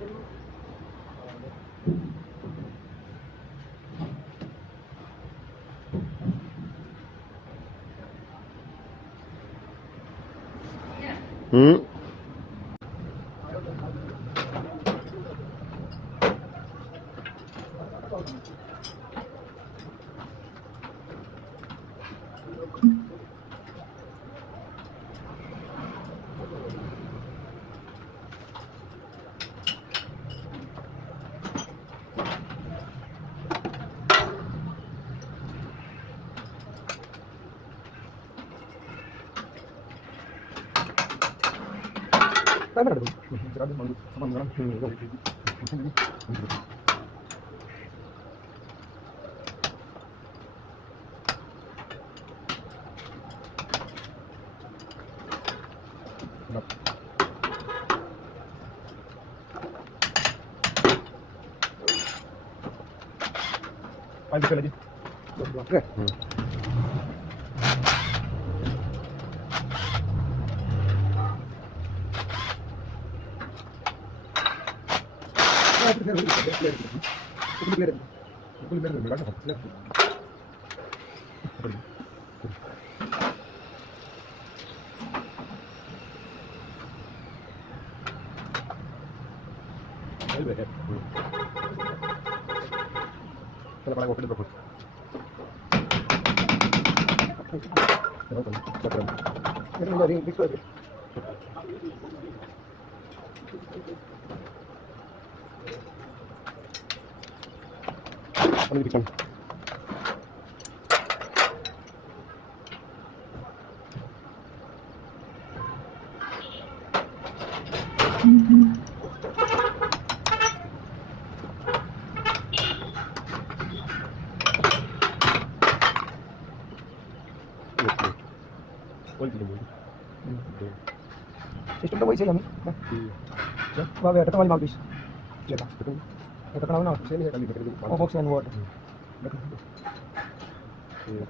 Hmm. Ayo bisa lagi. Oke. Kalau kalau kita berfokus. Ini dari bisa aja. Ini bikin. Sistem wajib ya, Bawa ya, ketemu 5 bis. Coba. Kita kenal kenal. Sini kali kita. Oh, box and word. Ini